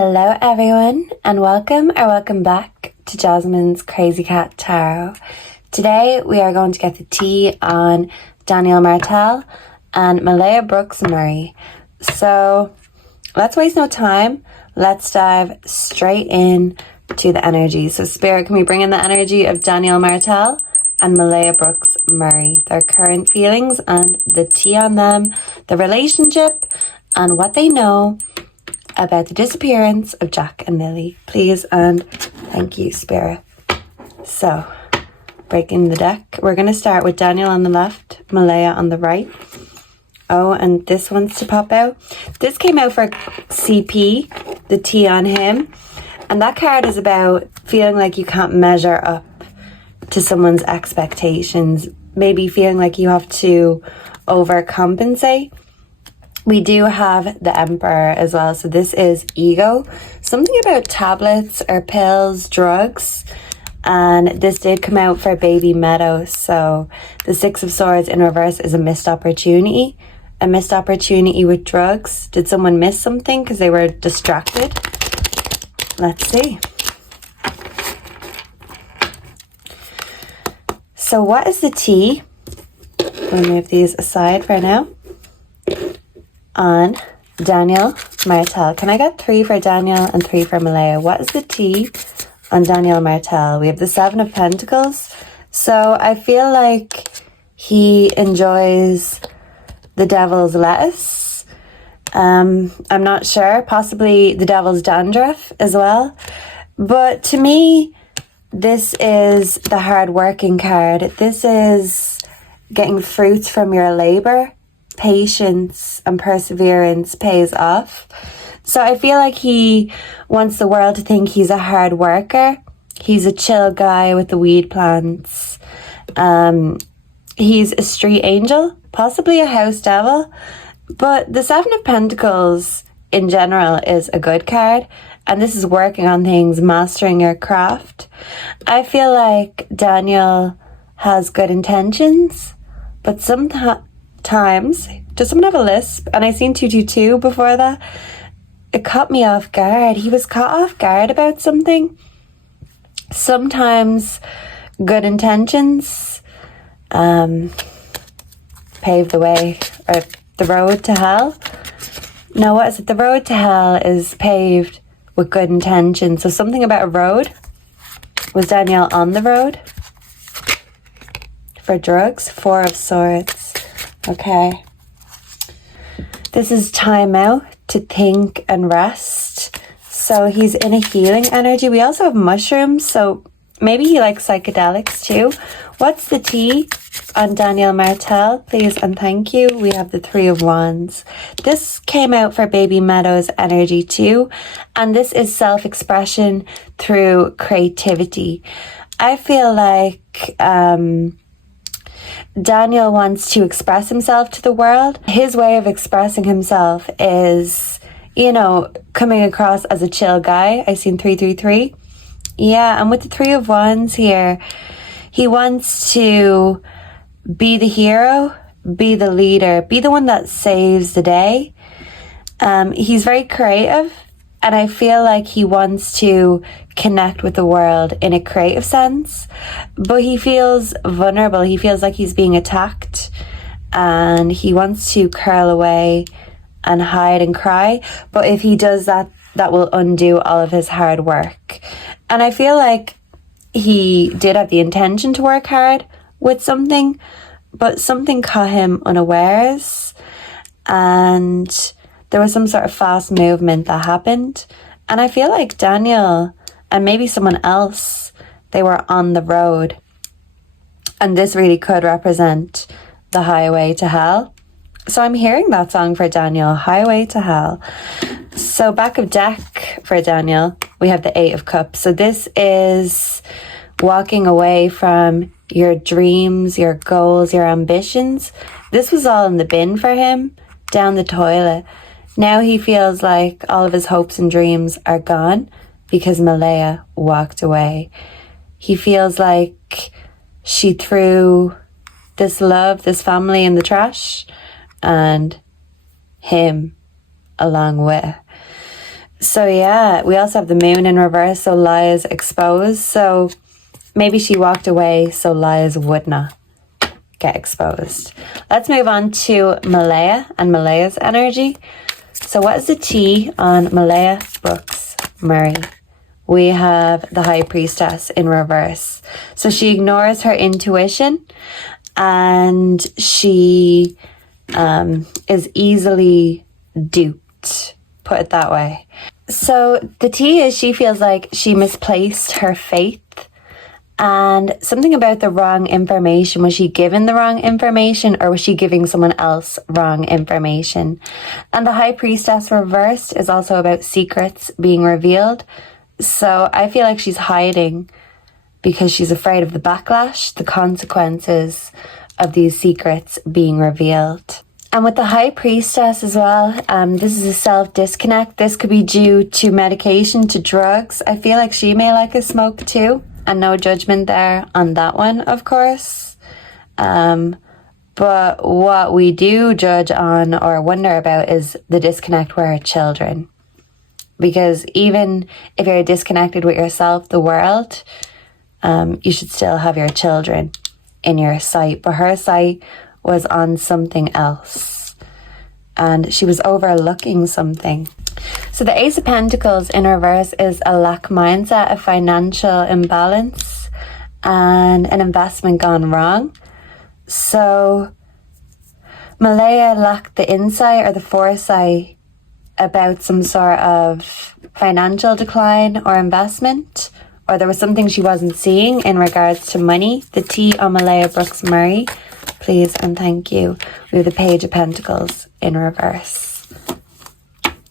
Hello everyone and welcome back to Jasmine's Crazy Cat Tarot. Today we are going to get the tea on Daniel Martell and Malaya Brooks Murray. So let's waste no time. Let's dive straight in to the energy. So Spirit, can we bring in the energy of Daniel Martell and Malaya Brooks Murray, their current feelings and the tea on them, the relationship and what they know about the disappearance of Jack and Lilly. Please and thank you, Spirit. So, breaking the deck. We're going to start with Daniel on the left, Malaya on the right. Oh, and this wants to pop out. This came out for CP, the tea on him. And that card is about feeling like you can't measure up to someone's expectations. Maybe feeling like you have to overcompensate. We do have the Emperor as well. So this is ego. Something about tablets or pills, drugs. And this did come out for Baby Meadow. So the Six of Swords in reverse is a missed opportunity. A missed opportunity with drugs. Did someone miss something because they were distracted? Let's see. So what is the tea? We'll move these aside for now. On Daniel Martell. Can I get 3 for Daniel and 3 for Malaya? What is the tea on Daniel Martell? We have the Seven of Pentacles. So I feel like he enjoys the devil's lettuce. I'm not sure. Possibly the devil's dandruff as well. But to me, this is the hard-working card. This is getting fruits from your labor. Patience and perseverance pays off. So I feel like he wants the world to think he's a hard worker. He's a chill guy with the weed plants. He's a street angel, possibly a house devil. But the Seven of Pentacles in general is a good card. And this is working on things, mastering your craft. I feel like Daniel has good intentions, but sometimes, does someone have a lisp? And I seen 222 before that. It caught me off guard. He was caught off guard about something. Sometimes good intentions pave the way, or the road to hell. No, what is it? The road to hell is paved with good intentions. So something about a road. Was Daniel on the road for drugs? 4 of Swords. Okay. This is time out to think and rest. So he's in a healing energy. We also have mushrooms. So maybe he likes psychedelics too. What's the tea on Daniel Martell? Please and thank you. We have the 3 of Wands. This came out for Baby Meadow's energy too. And this is self-expression through creativity. I feel like Daniel wants to express himself to the world. His way of expressing himself is, coming across as a chill guy. I seen 333. Yeah, and with the 3 of Wands here, he wants to be the hero, be the leader, be the one that saves the day. He's very creative, and I feel like he wants to connect with the world in a creative sense, but he feels vulnerable. He feels like he's being attacked, and he wants to curl away and hide and cry. But if he does that, that will undo all of his hard work. And I feel like he did have the intention to work hard with something, but something caught him unawares, and there was some sort of fast movement that happened. And I feel like Daniel and maybe someone else, they were on the road. And this really could represent the highway to hell. So I'm hearing that song for Daniel, Highway to Hell. So back of deck for Daniel, we have the 8 of Cups. So this is walking away from your dreams, your goals, your ambitions. This was all in the bin for him, down the toilet. Now he feels like all of his hopes and dreams are gone because Malaya walked away. He feels like she threw this love, this family in the trash, and him along with. So yeah, we also have the moon in reverse, so lies exposed. So maybe she walked away so lies would not get exposed. Let's move on to Malaya and Malaya's energy. So what is the T on Malaya Brooks Murray? We have the High Priestess in reverse. So she ignores her intuition and she is easily duped, put it that way. So the T is she feels like she misplaced her faith and something about the wrong information. Was she given the wrong information or was she giving someone else wrong information? And the High Priestess reversed is also about secrets being revealed. So I feel like she's hiding because she's afraid of the backlash, the consequences of these secrets being revealed. And with the High Priestess as well, this is a self-disconnect. This could be due to medication, to drugs. I feel like she may like a smoke too. And no judgment there on that one, of course. But what we do judge on or wonder about is the disconnect with her children. Because even if you're disconnected with yourself, the world, you should still have your children in your sight. But her sight was on something else. And she was overlooking something. So the Ace of Pentacles in reverse is a lack mindset, a financial imbalance, and an investment gone wrong. So Malaya lacked the insight or the foresight about some sort of financial decline or investment, or there was something she wasn't seeing in regards to money. The T on Malaya Brooks Murray, please and thank you. We have the Page of Pentacles in reverse.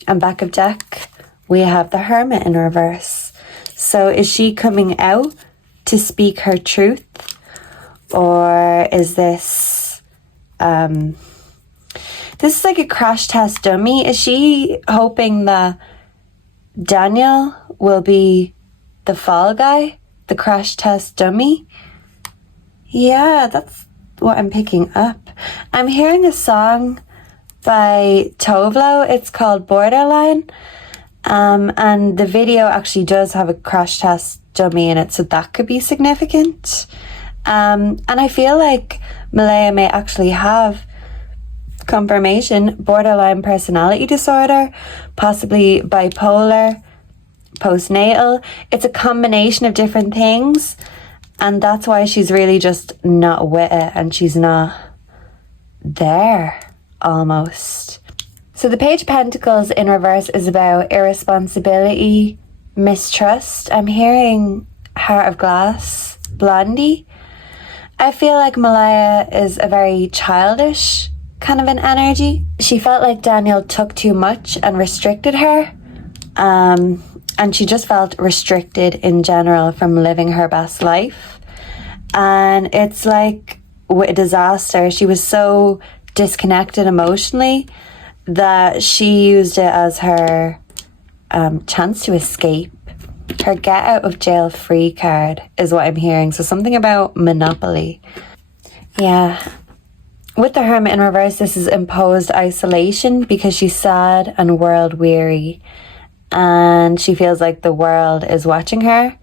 And back of deck, we have the Hermit in reverse. So is she coming out to speak her truth? Or is this is like a crash test dummy? Is she hoping that Daniel will be the fall guy? The crash test dummy? Yeah, that's what I'm picking up. I'm hearing a song by Tovlo. It's called Borderline. And the video actually does have a crash test dummy in it, so that could be significant. And I feel like Malaya may actually have confirmation, borderline personality disorder, possibly bipolar, postnatal. It's a combination of different things, and that's why she's really just not with it and she's not there. Almost. So the Page of Pentacles in reverse is about irresponsibility, mistrust. I'm hearing Heart of Glass, Blondie. I feel like Malaya is a very childish kind of an energy. She felt like Daniel took too much and restricted her. And she just felt restricted in general from living her best life. And it's like with a disaster, she was so disconnected emotionally that she used it as her chance to escape. Her get out of jail free card is what I'm hearing. So something about monopoly. Yeah. With the Hermit in reverse, this is imposed isolation because she's sad and world weary. And she feels like the world is watching her.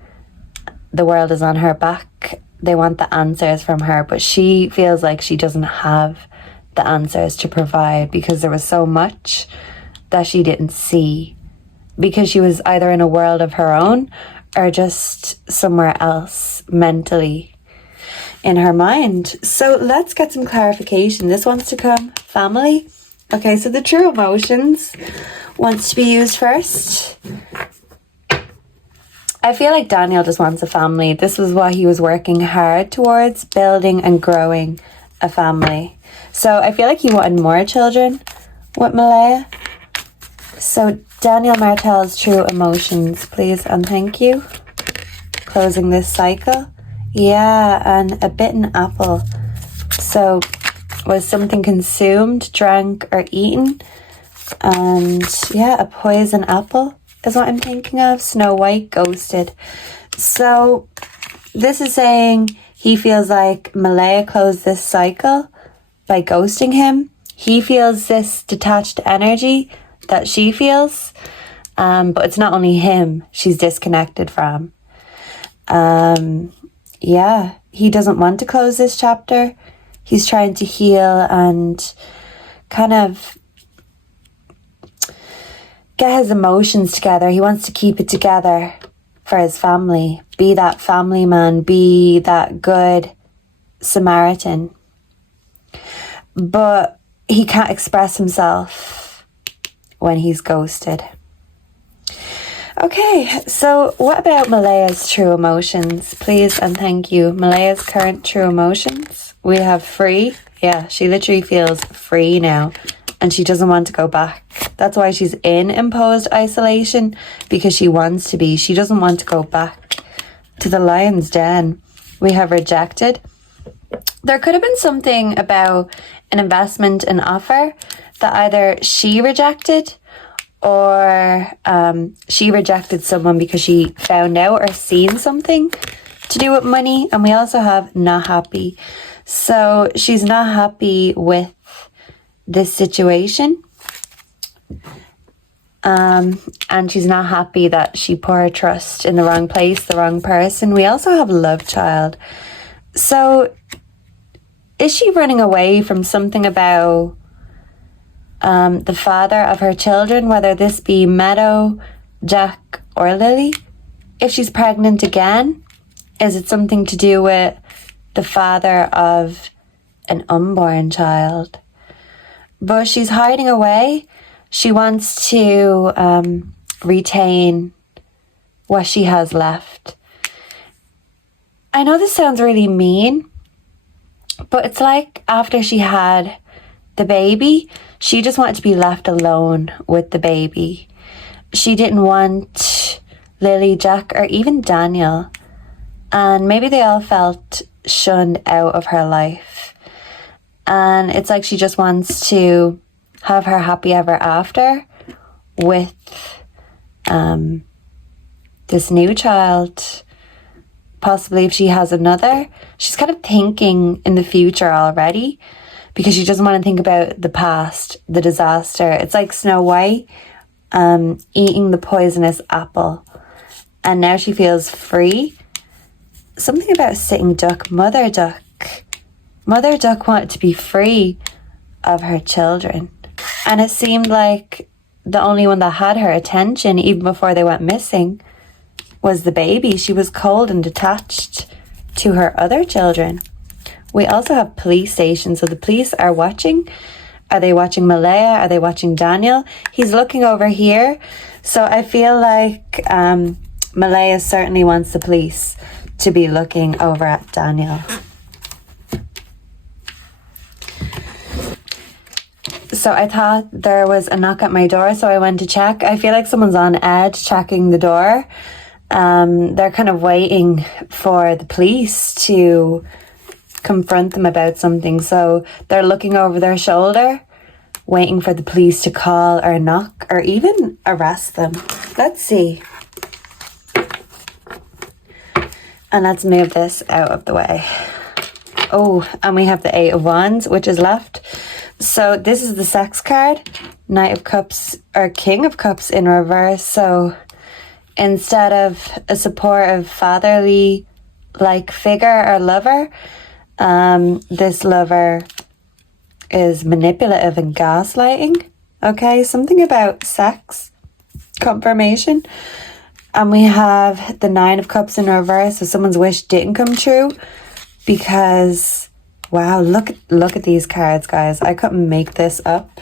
The world is on her back. They want the answers from her, but she feels like she doesn't have the answers to provide because there was so much that she didn't see because she was either in a world of her own or just somewhere else mentally in her mind. So let's get some clarification. This wants to come family. Okay, so the true emotions wants to be used first. I feel like Daniel just wants a family. This was what he was working hard towards, building and growing a family. So I feel like he wanted more children with Malaya. So Daniel Martell's true emotions, please and thank you. Closing this cycle. Yeah, and a bitten apple. So was something consumed, drank or eaten? And yeah, a poison apple is what I'm thinking of. Snow White ghosted. So this is saying he feels like Malaya closed this cycle by ghosting him. He feels this detached energy that she feels. But it's not only him she's disconnected from. He doesn't want to close this chapter. He's trying to heal and kind of get his emotions together. He wants to keep it together for his family. Be that family man. Be that good Samaritan. But he can't express himself when he's ghosted. Okay, so what about Malehya's true emotions? Please and thank you. Malehya's current true emotions. We have free. Yeah, she literally feels free now. And she doesn't want to go back. That's why she's in imposed isolation. Because she wants to be. She doesn't want to go back to the lion's den. We have rejected. There could have been something about an investment, an offer that either she rejected or she rejected someone because she found out or seen something to do with money. And we also have not happy. So she's not happy with this situation. And she's not happy that she put her trust in the wrong place, the wrong person. We also have love child. So is she running away from something about the father of her children, whether this be Meadow, Jack, or Lilly? If she's pregnant again, is it something to do with the father of an unborn child? But she's hiding away. She wants to retain what she has left. I know this sounds really mean, but it's like after she had the baby, she just wanted to be left alone with the baby. She didn't want Lilly, Jack, or even Daniel. And maybe they all felt shunned out of her life. And it's like she just wants to have her happy ever after with this new child. Possibly if she has another. She's kind of thinking in the future already because she doesn't want to think about the past, the disaster. It's like Snow White eating the poisonous apple. And now she feels free. Something about sitting duck, mother duck. Mother duck wanted to be free of her children. And it seemed like the only one that had her attention, even before they went missing, was the baby. She was cold and detached to her other children. We also have police stations. So the police are watching. Are they watching Malaya? Are they watching Daniel? He's looking over here. So I feel like Malaya certainly wants the police to be looking over at Daniel. So I thought there was a knock at my door, so I went to check. I feel like someone's on edge checking the door. They're kind of waiting for the police to confront them about something. So they're looking over their shoulder, waiting for the police to call or knock or even arrest them. Let's see. And let's move this out of the way. Oh, and we have the 8 of Wands, which is left. So this is the sex card. Knight of Cups or King of Cups in reverse. So instead of a supportive, fatherly like figure or lover, this lover is manipulative and gaslighting. Okay, something about sex, confirmation. And we have the 9 of Cups in reverse. So someone's wish didn't come true because, wow, look at these cards, guys. I couldn't make this up.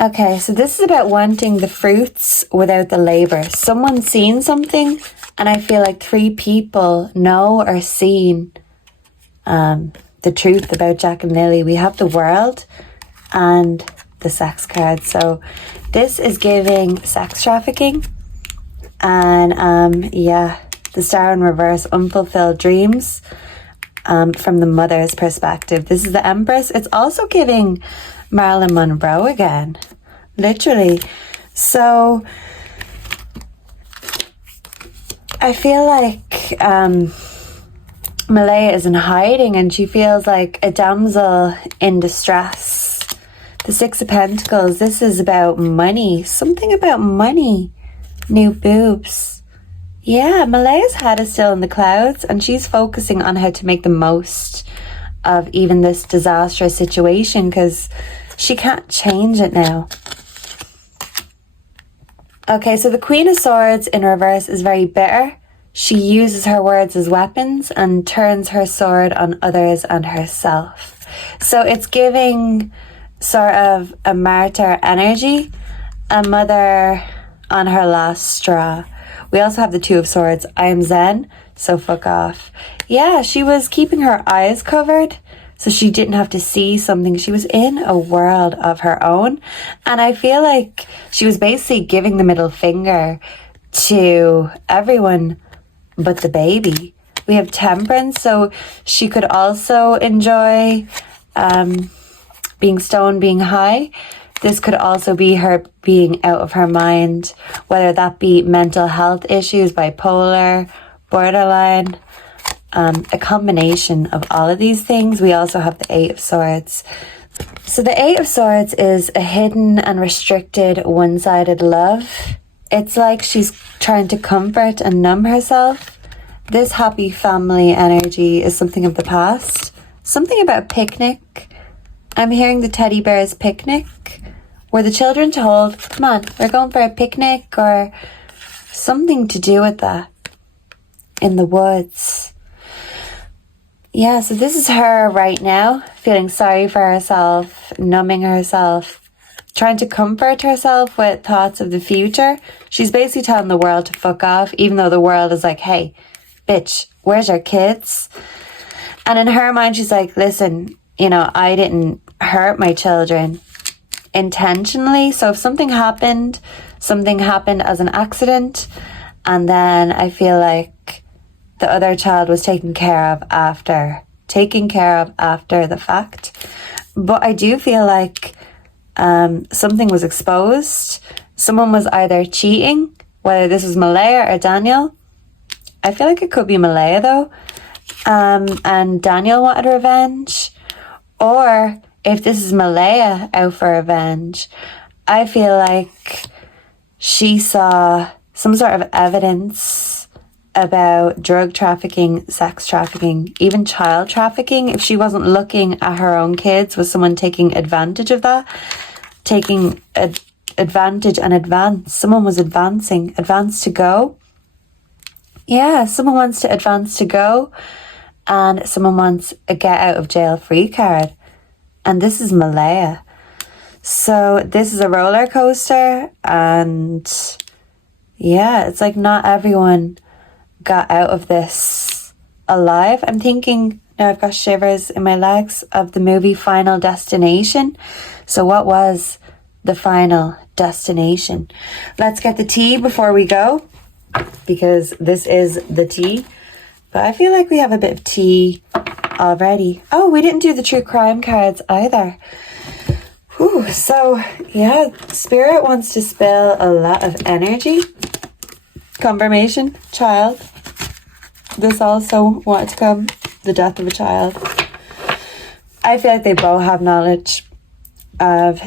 Okay, so this is about wanting the fruits without the labor. Someone's seen something, and I feel like 3 people know or seen the truth about Jack and Lilly. We have the World and the sex card. So this is giving sex trafficking. And yeah, the Star in reverse, unfulfilled dreams from the mother's perspective. This is the Empress. It's also giving Marilyn Monroe again, literally. So I feel like Malaya is in hiding and she feels like a damsel in distress The Six of Pentacles. This is about money. Something about money. New boobs. Yeah, Malaya's head is still in the clouds and she's focusing on how to make the most of even this disastrous situation because she can't change it now. Okay, so the Queen of Swords in reverse is very bitter. She uses her words as weapons and turns her sword on others and herself. So it's giving sort of a martyr energy, a mother on her last straw. We also have the Two of Swords. I am Zen, so fuck off. Yeah, she was keeping her eyes covered so she didn't have to see something. She was in a world of her own. And I feel like she was basically giving the middle finger to everyone but the baby. We have Temperance, so she could also enjoy being stoned, being high. This could also be her being out of her mind, whether that be mental health issues, bipolar, borderline, a combination of all of these things. We also have the Eight of Swords. So the Eight of Swords is a hidden and restricted one-sided love. It's like she's trying to comfort and numb herself. This happy family energy is something of the past. Something about picnic. I'm hearing the teddy bear's picnic. Were the children told, come on, we're going for a picnic, or something to do with that in the woods. Yeah, so this is her right now, feeling sorry for herself, numbing herself, trying to comfort herself with thoughts of the future. She's basically telling the world to fuck off, even though the world is like, hey, bitch, where's our kids? And in her mind, she's like, listen, you know, I didn't hurt my children intentionally. So if something happened as an accident, and then I feel like the other child was taken care of after the fact. But I do feel like something was exposed. Someone was either cheating, whether this was Malaya or Daniel. I feel like it could be Malaya though. And Daniel wanted revenge. Or if this is Malaya out for revenge, I feel like she saw some sort of evidence about drug trafficking, sex trafficking, even child trafficking. If she wasn't looking at her own kids, was someone taking advantage of that? Taking advantage and advance. Someone was advancing. Advance to go. Yeah, someone wants to advance to go. And someone wants a get out of jail free card. And this is Malaya. So this is a roller coaster. And yeah, it's like not everyone got out of this alive. I'm thinking, now I've got shivers in my legs, of the movie Final Destination. So what was the final destination? Let's get the tea before we go, because this is the tea. But I feel like we have a bit of tea already. Oh, we didn't do the true crime cards either. Whew, so yeah, Spirit wants to spill a lot of energy. Confirmation, child. This also wanted to come, the death of a child. I feel like they both have knowledge of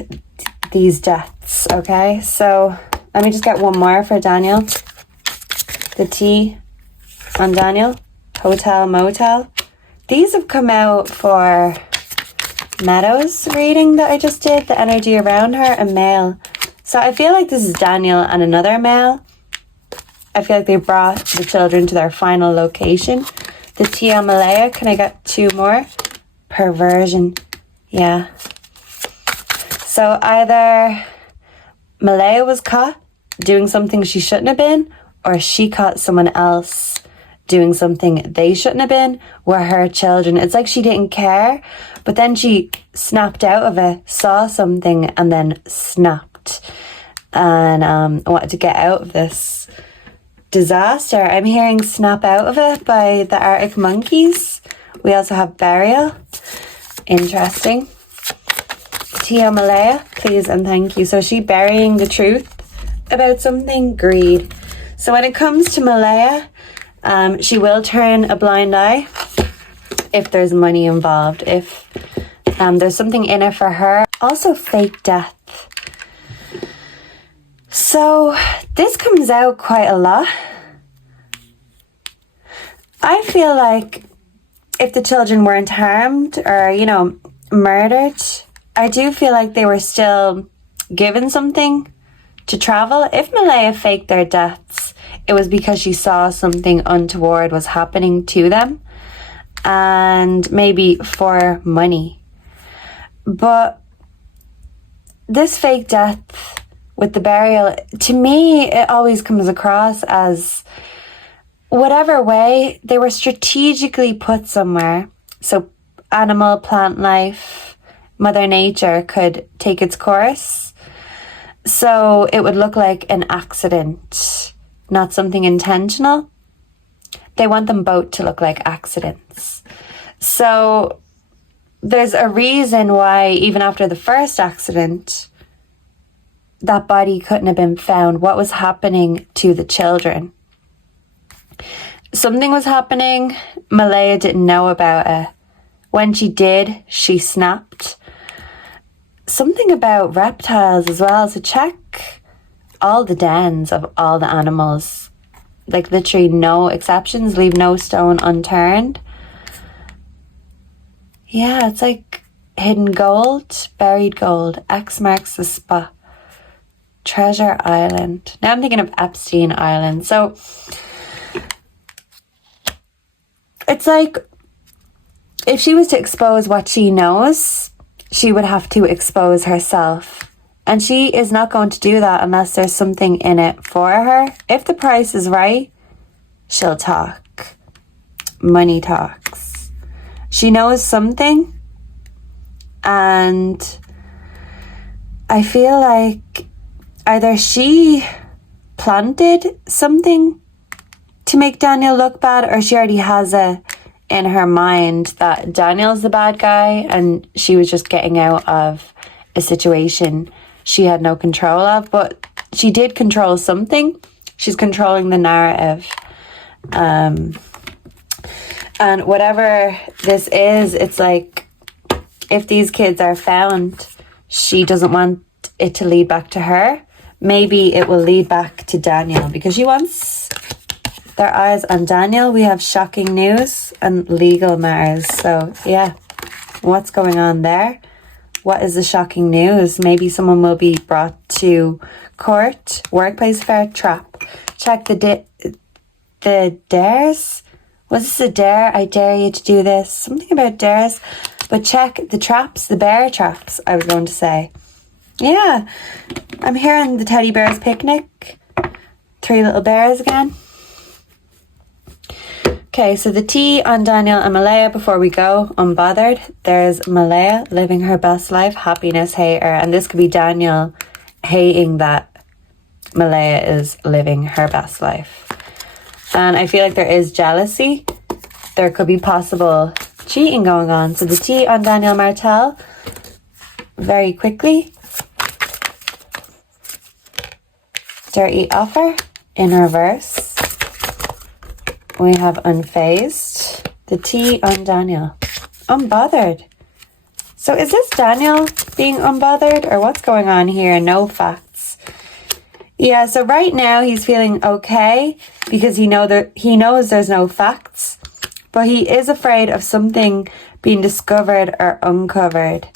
these deaths, okay? So let me just get one more for Daniel. The tea on Daniel. Hotel, motel. These have come out for Meadows reading that I just did. The energy around her, a male. So I feel like this is Daniel and another male. I feel like they brought the children to their final location. The tea on Malaya. Can I get two more? Perversion. Yeah. So either Malaya was caught doing something she shouldn't have been, or she caught someone else doing something they shouldn't have been, were her children. It's like she didn't care, but then she snapped out of it, saw something, and then snapped. And wanted to get out of this disaster. I'm hearing Snap Out of It by the Arctic Monkeys. We also have Burial. Interesting. Tia Malaya, please and thank you. So she burying the truth about something, greed. So when it comes to Malaya, she will turn a blind eye if there's money involved. If there's something in it for her, Also fake death. So this comes out quite a lot. I feel like if the children weren't harmed or, you know, murdered, I do feel like they were still given something to travel. If Malehya faked their deaths, it was because she saw something untoward was happening to them, and maybe for money. But this fake death with the burial, to me, it always comes across as whatever way they were strategically put somewhere. So animal, plant life, Mother Nature could take its course. So it would look like an accident, not something intentional. They want them both to look like accidents. So there's a reason why even after the first accident, that body couldn't have been found. What was happening to the children? Something was happening. Malehya didn't know about it. When she did, she snapped. Something about reptiles as well. So check all the dens of all the animals. Like literally no exceptions. Leave no stone unturned. Yeah, it's like hidden gold, buried gold. X marks the spot. Treasure Island. Now I'm thinking of Epstein Island. So it's like if she was to expose what she knows, she would have to expose herself. And she is not going to do that unless there's something in it for her. If the price is right, she'll talk. Money talks. She knows something. And I feel like either she planted something to make Daniel look bad, or she already has it in her mind that Daniel's the bad guy and she was just getting out of a situation she had no control of. But she did control something. She's controlling the narrative. And whatever this is, it's like if these kids are found, she doesn't want it to lead back to her. Maybe it will lead back to Daniel because she wants their eyes on Daniel. We have shocking news and legal matters. So yeah, what's going on there? What is the shocking news? Maybe someone will be brought to court. Workplace fair trap. Check the dares. Was this a dare? I dare you to do this. Something about dares. But check the traps, the bear traps, I was going to say. Yeah, I'm hearing the teddy bear's picnic. 3 little bears again. Okay, so the tea on Daniel and Malehya before we go. Unbothered. There's Malehya living her best life. Happiness hater. And this could be Daniel hating that Malehya is living her best life. And I feel like there is jealousy. There could be possible cheating going on. So the tea on Daniel Martell. Very quickly. Dirty offer in reverse. We have unfazed. The tea on Daniel. Unbothered. So is this Daniel being unbothered or what's going on here? No facts. Yeah, so right now he's feeling okay because he knows there's no facts, but he is afraid of something being discovered or uncovered.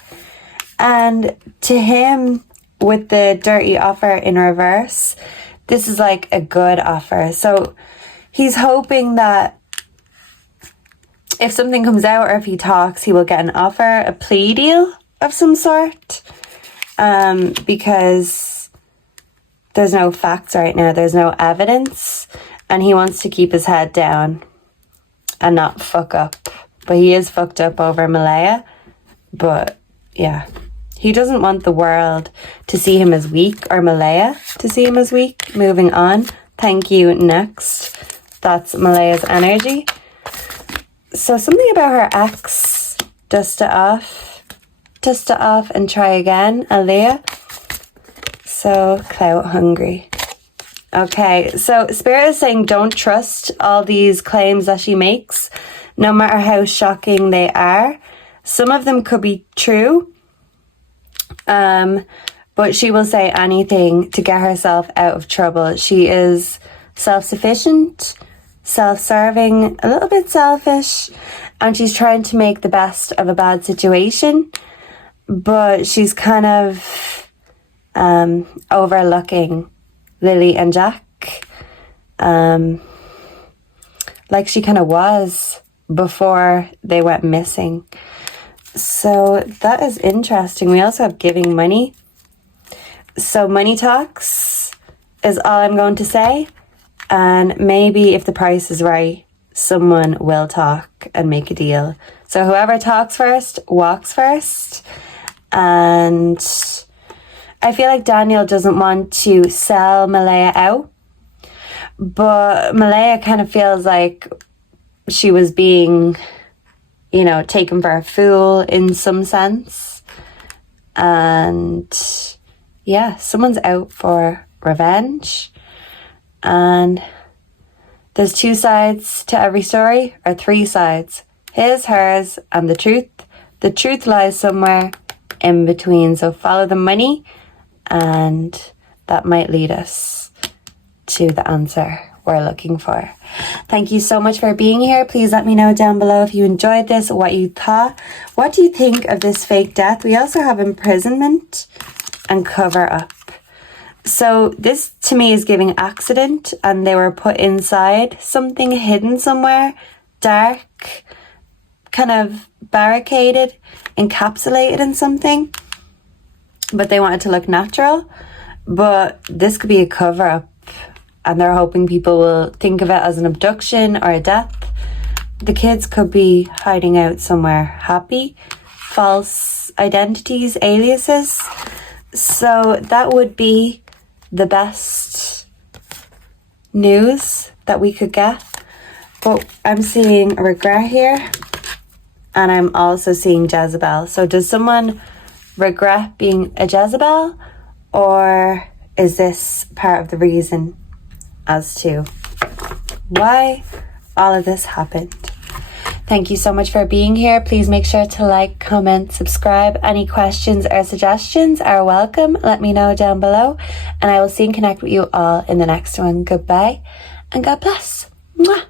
And to him, with the dirty offer in reverse, this is like a good offer. So he's hoping that if something comes out or if he talks, he will get an offer, a plea deal of some sort. Because there's no facts right now. There's no evidence. And he wants to keep his head down and not fuck up. But he is fucked up over Malehya. But yeah, he doesn't want the world to see him as weak or Malehya to see him as weak. Moving on. Thank you. Next. That's Malehya's energy. So something about her ex. Dust it off. Dust it off and try again. Aaliyah. So clout hungry. Okay, so Spirit is saying don't trust all these claims that she makes, no matter how shocking they are. Some of them could be true, But she will say anything to get herself out of trouble. She is self-sufficient, self-serving, a little bit selfish, and she's trying to make the best of a bad situation, but she's kind of overlooking Lilly and Jack, like she kind of was before they went missing. So that is interesting. We also have giving money. So money talks is all I'm going to say. And maybe if the price is right, someone will talk and make a deal. So whoever talks first, walks first. And I feel like Daniel doesn't want to sell Malaya out. But Malaya kind of feels like she was being, you know, taken for a fool in some sense. And yeah, someone's out for revenge. And there's 2 sides to every story, or 3 sides. His, hers, and the truth. The truth lies somewhere in between. So follow the money, and that might lead us to the answer we're looking for. Thank you so much for being here. Please let me know down below if you enjoyed this, what you thought. What do you think of this fake death? We also have imprisonment and cover up. So this to me is giving accident, and they were put inside something hidden somewhere, dark, kind of barricaded, encapsulated in something, but they wanted to look natural. But this could be a cover up, and they're hoping people will think of it as an abduction or a death. The kids could be hiding out somewhere happy, false identities, aliases. So that would be the best news that we could get. But I'm seeing regret here, and I'm also seeing Jezebel. So does someone regret being a Jezebel, or is this part of the reason as to why all of this happened? Thank you so much for being here. Please make sure to like, comment, subscribe. Any questions or suggestions are welcome. Let me know down below, and I will soon connect with you all in the next one. Goodbye and God bless. Mwah.